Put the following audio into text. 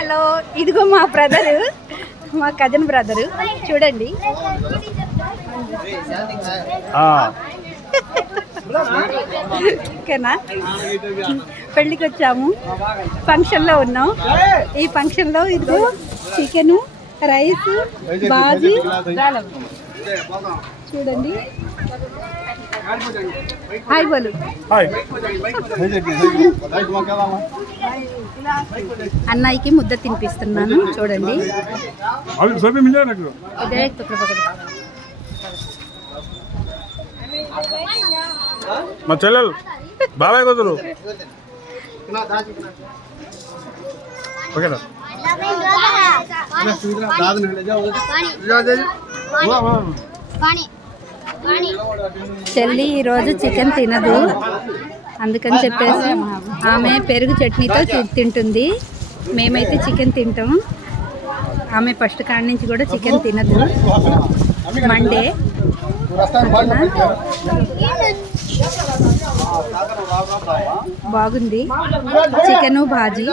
Hello, ఇదిగో మా brother, మా కజిన్ బ్రదరు చూడండి. ఓకేనా, పెళ్ళికి వచ్చాము, ఫంక్షన్లో ఉన్నాం. ఈ ఫంక్షన్లో ఇదిగో చికెను, రైస్, బాజీ చూడండి. హాయ్ బోలు. అన్నయ్యకి ముద్ద తినిపిస్తున్నాను చూడండి. మా చెల్లెలు బాబాయ్ కూతురు. ఓకేనా, చెల్లి ఈరోజు చికెన్ తినదు, అందుకని చెప్పేసి ఆమె పెరుగు చట్నీతో తింటుంది. మేమైతే చికెన్ తింటాం. ఆమె ఫస్ట్ కాడి నుంచి కూడా చికెన్ తినదు. మండే బాగుంది చికెను భాజీ.